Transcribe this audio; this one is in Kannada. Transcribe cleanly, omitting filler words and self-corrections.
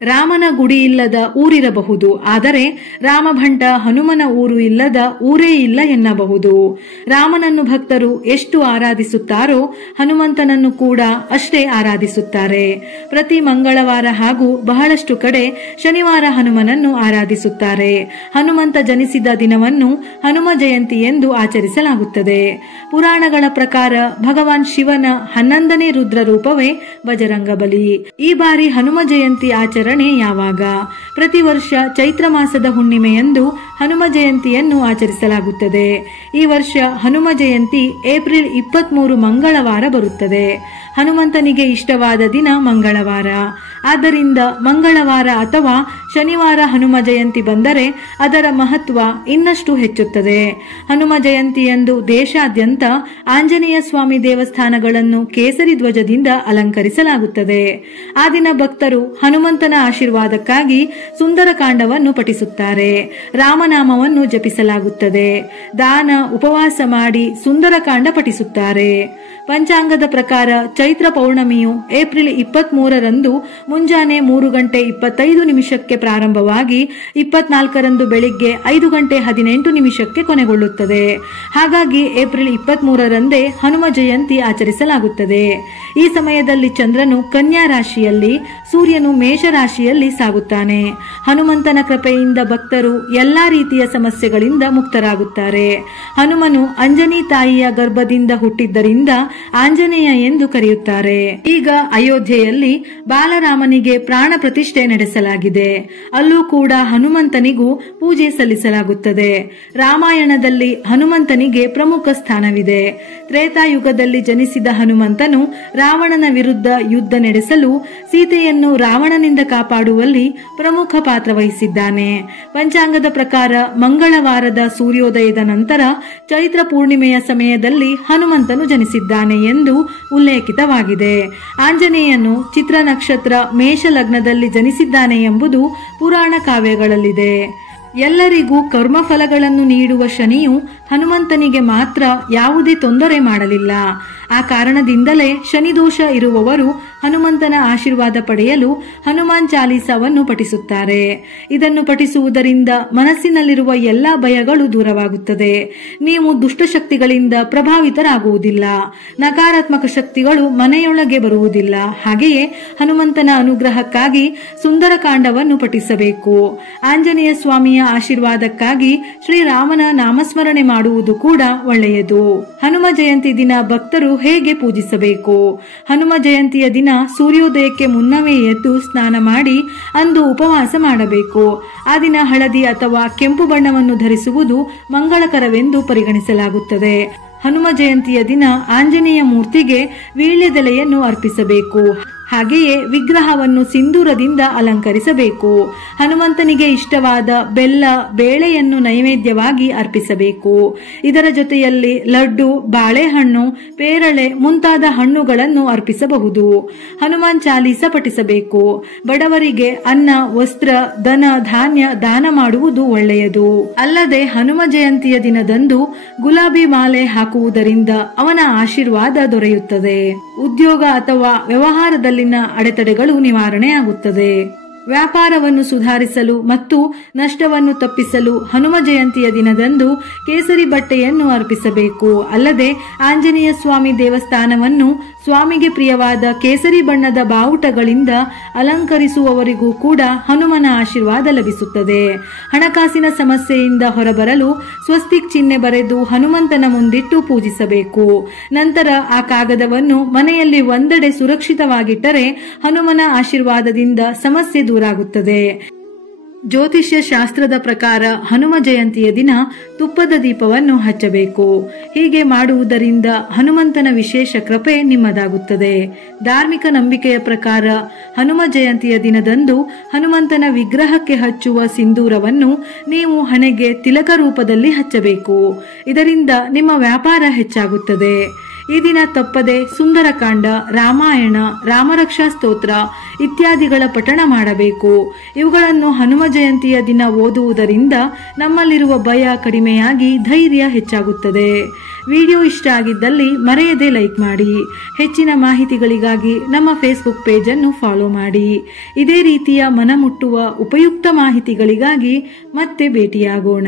ರಾಮನ ಗುಡಿ ಇಲ್ಲದ ಊರಿರಬಹುದು, ಆದರೆ ರಾಮಭಂಟ ಹನುಮನ ಊರು ಇಲ್ಲದ ಊರೇ ಇಲ್ಲ ಎನ್ನಬಹುದು. ರಾಮನನ್ನು ಭಕ್ತರು ಎಷ್ಟು ಆರಾಧಿಸುತ್ತಾರೋ ಹನುಮಂತನನ್ನು ಕೂಡ ಅಷ್ಟೇ ಆರಾಧಿಸುತ್ತಾರೆ. ಪ್ರತಿ ಮಂಗಳವಾರ ಹಾಗೂ ಬಹಳಷ್ಟು ಕಡೆ ಶನಿವಾರ ಹನುಮನನ್ನು ಆರಾಧಿಸುತ್ತಾರೆ. ಹನುಮಂತ ಜನಿಸಿದ ದಿನವನ್ನು ಹನುಮ ಜಯಂತಿ ಎಂದು ಆಚರಿಸಲಾಗುತ್ತದೆ. ಪುರಾಣಗಳ ಪ್ರಕಾರ ಭಗವಾನ್ ಶಿವನ 11ನೇ ರುದ್ರ ರೂಪವೇ ಬಜರಂಗಬಲಿ. ಈ ಬಾರಿ ಹನುಮ ಜಯಂತಿ ಆಚರಣೆ ಯಾವಾಗ? ಪ್ರತಿ ವರ್ಷ ಚೈತ್ರ ಮಾಸದ ಹುಣ್ಣಿಮೆಯಂದು ಹನುಮ ಜಯಂತಿಯನ್ನು ಆಚರಿಸಲಾಗುತ್ತದೆ. ಈ ವರ್ಷ ಹನುಮ ಜಯಂತಿ ಏಪ್ರಿಲ್ 23 ಮಂಗಳವಾರ ಬರುತ್ತದೆ. ಹನುಮಂತನಿಗೆ ಇಷ್ಟವಾದ ದಿನ ಮಂಗಳವಾರ. ಆದ್ದರಿಂದ ಮಂಗಳವಾರ ಅಥವಾ ಶನಿವಾರ ಹನುಮ ಜಯಂತಿ ಬಂದರೆ ಅದರ ಮಹತ್ವ ಇನ್ನಷ್ಟು ಹೆಚ್ಚುತ್ತದೆ. ಹನುಮ ಜಯಂತಿಯಂದು ದೇಶಾದ್ಯಂತ ಆಂಜನೇಯ ಸ್ವಾಮಿ ದೇವಸ್ಥಾನಗಳನ್ನು ಕೇಸರಿ ಧ್ವಜದಿಂದ ಅಲಂಕರಿಸಲಾಗುತ್ತದೆ. ಆ ದಿನ ಭಕ್ತರು ಹನುಮಂತನ ಆಶೀರ್ವಾದಕ್ಕಾಗಿ ಸುಂದರಕಾಂಡವನ್ನು ಪಠಿಸುತ್ತಾರೆ. ರಾಮನಾಮವನ್ನು ಜಪಿಸಲಾಗುತ್ತದೆ. ದಾನ ಉಪವಾಸ ಮಾಡಿ ಸುಂದರಕಾಂಡ ಪಠಿಸುತ್ತಾರೆ. ಪಂಚಾಂಗದ ಪ್ರಕಾರ ಚೈತ್ರ ಪೌರ್ಣಮಿಯು ಏಪ್ರಿಲ್ 23ರಂದು ಮುಂಜಾನೆ 3:25 ಪ್ರಾರಂಭವಾಗಿ 24ರಂದು ಬೆಳಿಗ್ಗೆ 5:18 ಕೊನೆಗೊಳ್ಳುತ್ತದೆ. ಹಾಗಾಗಿ ಏಪ್ರಿಲ್ 23ರಂದೇ ಹನುಮ ಜಯಂತಿ ಆಚರಿಸಲಾಗುತ್ತದೆ. ಈ ಸಮಯದಲ್ಲಿ ಚಂದ್ರನು ಕನ್ಯಾ ರಾಶಿಯಲ್ಲಿ, ಸೂರ್ಯನು ಮೇಷ ರಾಶಿಯಲ್ಲಿ ಸಾಗುತ್ತಾನೆ. ಹನುಮಂತನ ಕೃಪೆಯಿಂದ ಭಕ್ತರು ಎಲ್ಲಾ ರೀತಿಯ ಸಮಸ್ಯೆಗಳಿಂದ ಮುಕ್ತರಾಗುತ್ತಾರೆ. ಹನುಮನು ಅಂಜನಿ ತಾಯಿಯ ಗರ್ಭದಿಂದ ಹುಟ್ಟಿದ್ದರಿಂದ ಆಂಜನೇಯ ಎಂದು ಕರೆಯುತ್ತಾರೆ. ಈಗ ಅಯೋಧ್ಯೆಯಲ್ಲಿ ಬಾಲರಾಮನಿಗೆ ಪ್ರಾಣ ಪ್ರತಿಷ್ಠೆ ನಡೆಸಲಾಗಿದೆ. ಅಲ್ಲೂ ಕೂಡ ಹನುಮಂತನಿಗೂ ಪೂಜೆ ಸಲ್ಲಿಸಲಾಗುತ್ತದೆ. ರಾಮಾಯಣದಲ್ಲಿ ಹನುಮಂತನಿಗೆ ಪ್ರಮುಖ ಸ್ಥಾನವಿದೆ. ತ್ರೇತಾಯುಗದಲ್ಲಿ ಜನಿಸಿದ ಹನುಮಂತನು ರಾವಣನ ವಿರುದ್ಧ ಯುದ್ಧ ನಡೆಸಲು ಸೀತೆಯನ್ನು ರಾವಣನಿಂದ ಕಾಪಾಡುವಲ್ಲಿ ಪ್ರಮುಖ ಪಾತ್ರ ವಹಿಸಿದ್ದಾನೆ. ಪಂಚಾಂಗದ ಪ್ರಕಾರ ಮಂಗಳವಾರದ ಸೂರ್ಯೋದಯದ ನಂತರ ಚೈತ್ರ ಪೂರ್ಣಿಮೆಯ ಸಮಯದಲ್ಲಿ ಹನುಮಂತನು ಜನಿಸಿದ್ದಾನೆ ಎಂದು ಉಲ್ಲೇಖಿತವಾಗಿದೆ. ಆಂಜನೇಯನು ಚಿತ್ರ ನಕ್ಷತ್ರ ಮೇಷ ಲಗ್ನದಲ್ಲಿ ಜನಿಸಿದ್ದಾನೆ ಎಂಬುದು ಪುರಾಣ ಕಾವ್ಯಗಳಲ್ಲಿದೆ. ಎಲ್ಲರಿಗೂ ಕರ್ಮಫಲಗಳನ್ನು ನೀಡುವ ಶನಿಯು ಹನುಮಂತನಿಗೆ ಮಾತ್ರ ಯಾವುದೇ ತೊಂದರೆ ಮಾಡಲಿಲ್ಲ. ಆ ಕಾರಣದಿಂದಲೇ ಶನಿದೋಷ ಇರುವವರು ಹನುಮಂತನ ಆಶೀರ್ವಾದ ಪಡೆಯಲು ಹನುಮಾನ್ ಚಾಲೀಸವನ್ನು ಪಠಿಸುತ್ತಾರೆ. ಇದನ್ನು ಪಠಿಸುವುದರಿಂದ ಮನಸ್ಸಿನಲ್ಲಿರುವ ಎಲ್ಲಾ ಭಯಗಳು ದೂರವಾಗುತ್ತದೆ. ನೀವು ದುಷ್ಟಶಕ್ತಿಗಳಿಂದ ಪ್ರಭಾವಿತರಾಗುವುದಿಲ್ಲ. ನಕಾರಾತ್ಮಕ ಶಕ್ತಿಗಳು ಮನೆಯೊಳಗೆ ಬರುವುದಿಲ್ಲ. ಹಾಗೆಯೇ ಹನುಮಂತನ ಅನುಗ್ರಹಕ್ಕಾಗಿ ಸುಂದರಕಾಂಡವನ್ನು ಪಠಿಸಬೇಕು. ಆಂಜನೇಯ ಸ್ವಾಮಿಯ ಆಶೀರ್ವಾದಕ್ಕಾಗಿ ಶ್ರೀರಾಮನ ನಾಮಸ್ಮರಣೆ ಮಾಡುವುದು ಕೂಡ ಒಳ್ಳೆಯದು. ಹನುಮ ಜಯಂತಿ ದಿನ ಭಕ್ತರು ಹೇಗೆ ಪೂಜಿಸಬೇಕು? ಹನುಮ ಜಯಂತಿಯ ದಿನ ಸೂರ್ಯೋದಯಕ್ಕೆ ಮುನ್ನವೇ ಎದ್ದು ಸ್ನಾನ ಮಾಡಿ ಅಂದು ಉಪವಾಸ ಮಾಡಬೇಕು. ಆ ದಿನ ಹಳದಿ ಅಥವಾ ಕೆಂಪು ಬಣ್ಣವನ್ನು ಧರಿಸುವುದು ಮಂಗಳಕರವೆಂದು ಪರಿಗಣಿಸಲಾಗುತ್ತದೆ. ಹನುಮ ಜಯಂತಿಯ ದಿನ ಆಂಜನೇಯ ಮೂರ್ತಿಗೆ ವೀಳ್ಯದೆಲೆಯನ್ನು ಅರ್ಪಿಸಬೇಕು. ಹಾಗೆಯೇ ವಿಗ್ರಹವನ್ನು ಸಿಂಧೂರದಿಂದ ಅಲಂಕರಿಸಬೇಕು. ಹನುಮಂತನಿಗೆ ಇಷ್ಟವಾದ ಬೆಲ್ಲ, ಬೇಳೆಯನ್ನು ನೈವೇದ್ಯವಾಗಿ ಅರ್ಪಿಸಬೇಕು. ಇದರ ಜೊತೆಯಲ್ಲಿ ಲಡ್ಡು, ಬಾಳೆಹಣ್ಣು, ಪೇರಳೆ ಮುಂತಾದ ಹಣ್ಣುಗಳನ್ನು ಅರ್ಪಿಸಬಹುದು. ಹನುಮಾನ್ ಚಾಲೀಸ ಪಠಿಸಬೇಕು. ಬಡವರಿಗೆ ಅನ್ನ, ವಸ್ತ್ರ, ಧನ, ಧಾನ್ಯ ದಾನ ಮಾಡುವುದು ಒಳ್ಳೆಯದು. ಅಲ್ಲದೆ ಹನುಮ ಜಯಂತಿಯ ದಿನದಂದು ಗುಲಾಬಿ ಮಾಲೆ ಹಾಕುವುದರಿಂದ ಅವನ ಆಶೀರ್ವಾದ ದೊರೆಯುತ್ತದೆ. ಉದ್ಯೋಗ ಅಥವಾ ವ್ಯವಹಾರದಲ್ಲಿನ ಅಡೆತಡೆಗಳು ನಿವಾರಣೆಯಾಗುತ್ತದೆ. ವ್ಯಾಪಾರವನ್ನು ಸುಧಾರಿಸಲು ಮತ್ತು ನಷ್ಟವನ್ನು ತಪ್ಪಿಸಲು ಹನುಮ ಜಯಂತಿಯ ದಿನದಂದು ಕೇಸರಿ ಬಟ್ಟೆಯನ್ನು ಅರ್ಪಿಸಬೇಕು. ಅಲ್ಲದೆ ಆಂಜನೇಯ ಸ್ವಾಮಿ ದೇವಸ್ಥಾನವನ್ನು ಸ್ವಾಮಿಗೆ ಪ್ರಿಯವಾದ ಕೇಸರಿ ಬಣ್ಣದ ಬಾವುಟಗಳಿಂದ ಅಲಂಕರಿಸುವವರಿಗೂ ಕೂಡ ಹನುಮನ ಆಶೀರ್ವಾದ ಲಭಿಸುತ್ತದೆ. ಹಣಕಾಸಿನ ಸಮಸ್ಯೆಯಿಂದ ಹೊರಬರಲು ಸ್ವಸ್ತಿಕ್ ಚಿಹ್ನೆ ಬರೆದು ಹನುಮಂತನ ಮುಂದಿಟ್ಟು ಪೂಜಿಸಬೇಕು. ನಂತರ ಆ ಕಾಗದವನ್ನು ಮನೆಯಲ್ಲಿ ಒಂದೆಡೆ ಸುರಕ್ಷಿತವಾಗಿಟ್ಟರೆ ಹನುಮನ ಆಶೀರ್ವಾದದಿಂದ ಸಮಸ್ಯೆ ದೂರಾಗುತ್ತದೆ. ಜ್ಯೋತಿಷ್ಯ ಶಾಸ್ತ್ರದ ಪ್ರಕಾರ ಹನುಮ ಜಯಂತಿಯ ದಿನ ತುಪ್ಪದ ದೀಪವನ್ನು ಹಚ್ಚಬೇಕು. ಹೀಗೆ ಮಾಡುವುದರಿಂದ ಹನುಮಂತನ ವಿಶೇಷ ಕೃಪೆ ನಿಮ್ಮದಾಗುತ್ತದೆ. ಧಾರ್ಮಿಕ ನಂಬಿಕೆಯ ಪ್ರಕಾರ ಹನುಮ ಜಯಂತಿಯ ದಿನದಂದು ಹನುಮಂತನ ವಿಗ್ರಹಕ್ಕೆ ಹಚ್ಚುವ ಸಿಂಧೂರವನ್ನು ನೀವು ಹಣೆಗೆ ತಿಲಕ ರೂಪದಲ್ಲಿ ಹಚ್ಚಬೇಕು. ಇದರಿಂದ ನಿಮ್ಮ ವ್ಯಾಪಾರ ಹೆಚ್ಚಾಗುತ್ತದೆ. ಈ ದಿನ ತಪ್ಪದೆ ಸುಂದರಕಾಂಡ, ರಾಮಾಯಣ, ರಾಮರಕ್ಷಾ ಸ್ತೋತ್ರ ಇತ್ಯಾದಿಗಳ ಪಠಣ ಮಾಡಬೇಕು. ಇವುಗಳನ್ನು ಹನುಮ ಜಯಂತಿಯ ದಿನ ಓದುವುದರಿಂದ ನಮ್ಮಲ್ಲಿರುವ ಭಯ ಕಡಿಮೆಯಾಗಿ ಧೈರ್ಯ ಹೆಚ್ಚಾಗುತ್ತದೆ. ವಿಡಿಯೋ ಇಷ್ಟ ಆಗಿದ್ದಲ್ಲಿ ಮರೆಯದೆ ಲೈಕ್ ಮಾಡಿ. ಹೆಚ್ಚಿನ ಮಾಹಿತಿಗಳಿಗಾಗಿ ನಮ್ಮ ಫೇಸ್ಬುಕ್ ಪೇಜ್ ಅನ್ನು ಫಾಲೋ ಮಾಡಿ. ಇದೇ ರೀತಿಯ ಮನಮುಟ್ಟುವ ಉಪಯುಕ್ತ ಮಾಹಿತಿಗಳಿಗಾಗಿ ಮತ್ತೆ ಭೇಟಿಯಾಗೋಣ.